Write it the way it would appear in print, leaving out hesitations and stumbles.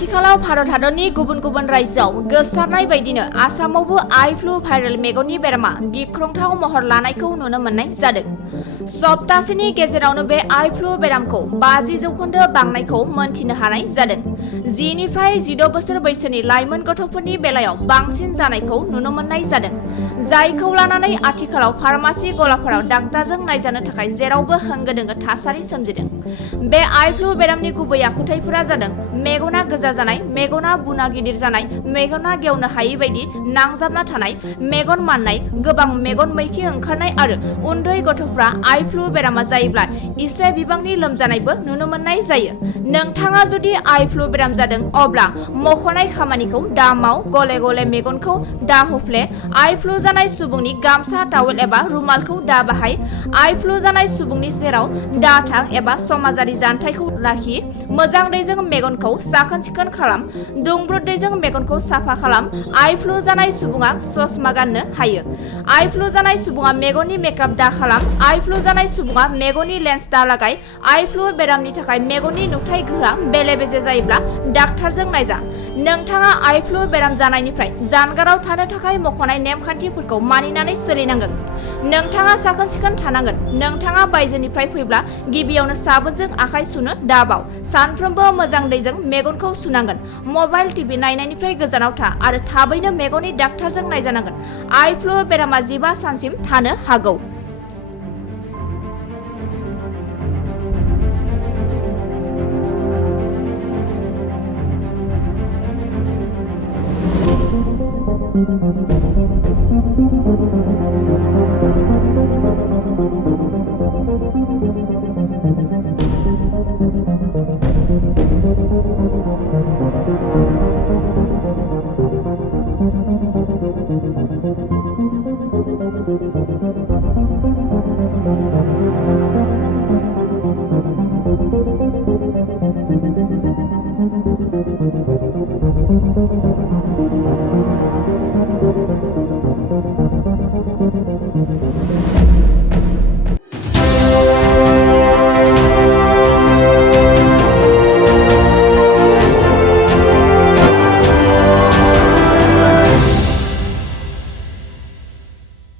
आथिखालाव भारत हादरनि गुबुन गुबुन रायजोआव गोसारनाय बायदिनो आसामावबो आइ फ्लु भाइरेल मेगननि बेरामा गिख्रंथाव महर लानायखौ नुनो मोननाय जादों। सप्तासेनि गेजेरावनो बे आइ फ्लु बेरामखौ 50% बांनायखौ मोनथिनो हानाय जादों। 10 निफ्राय 16 बोसोर बैसोनि लाइमोन गथ'फोरनि बेलायाव बांसिन जानायखौ नुनो मोननाय जादों। जायखौ लानानै आथिखालाव फार्मासि गलाफोराव डाक्टारजों नायजानो थाखाय जेरावबो होंगो दोंगो थासारि सोमजिदों। बे आइ फ्लु बेरामनि गुबै आखुथायफोरा जादों मेगना गोजा जानाय, मेगना बुना गिदिर जानाय, मेगना गेवनो हायि बायदि नांजाबना थानाय, मेगन माननाय, गोबां मेगन मैखि ओंखारनाय आरो उन्दै गथ'फ्रा आइ फ्लु बेरामा जायोब्ला इसे बिबांनि लोमजानायबो नुनो मोननाय जायो। नोंथाङा जुदि आइ फ्लु बेराम जादों अब्ला मख'नाय खामानिखौ दा माव, गले गले मेगनखौ दा हुफ्ले, आइ फ्लु जानाय सुबुंनि गामसा, टावेल एबा रुमालखौ दा बाहाय, आइ फ्लु जानाय सुबुंनि सेराव दा थां एबा समाजारि जानथायखौ लाखि, मोजां दैजों मेगनखौ साखोन सिखोन खालाम, दुंब्रुद दैजों मेगनखौ साफा खालाम। आइ फ्लु जानाय सुबुङा चसमा गाननो हायो। आइ फ्लु जानाय सुबुङा मेगननि मेकआप दा खालाम। आइ फ्लु जानाय सुबुङा मेगननि लेन्स दा लागाय। आइ फ्लु बेरामनि थाखाय मेगननि नुथाय गोहोआ बेले बेजे जायोब्ला डाक्टारजों नायजा। नोंथाङा आइ फ्लु बेराम जानायनिफ्राय जानगाराव थानो थाखाय मख'नाय नेमखान्थिफोरखौ मानिनानै सोलिनांगोन। नोंथाङा साखोन सिखोन थानांगोन। नोंथाङा बायजोनिफ्राय फैब्ला गिबियावनो साबोनजों आखाइ सुनो दाबाव। सानफ्रोमबो मोजां दैजों मेगनखौ सुनांगोन। मबाइल टिभि नायनायनिफ्राय गोजानाव था आरो थाबैनो मेगननि डाक्टारजों नायजानांगोन। आइ फ्लु बेरामा 15 सानसिम थानो हागौ।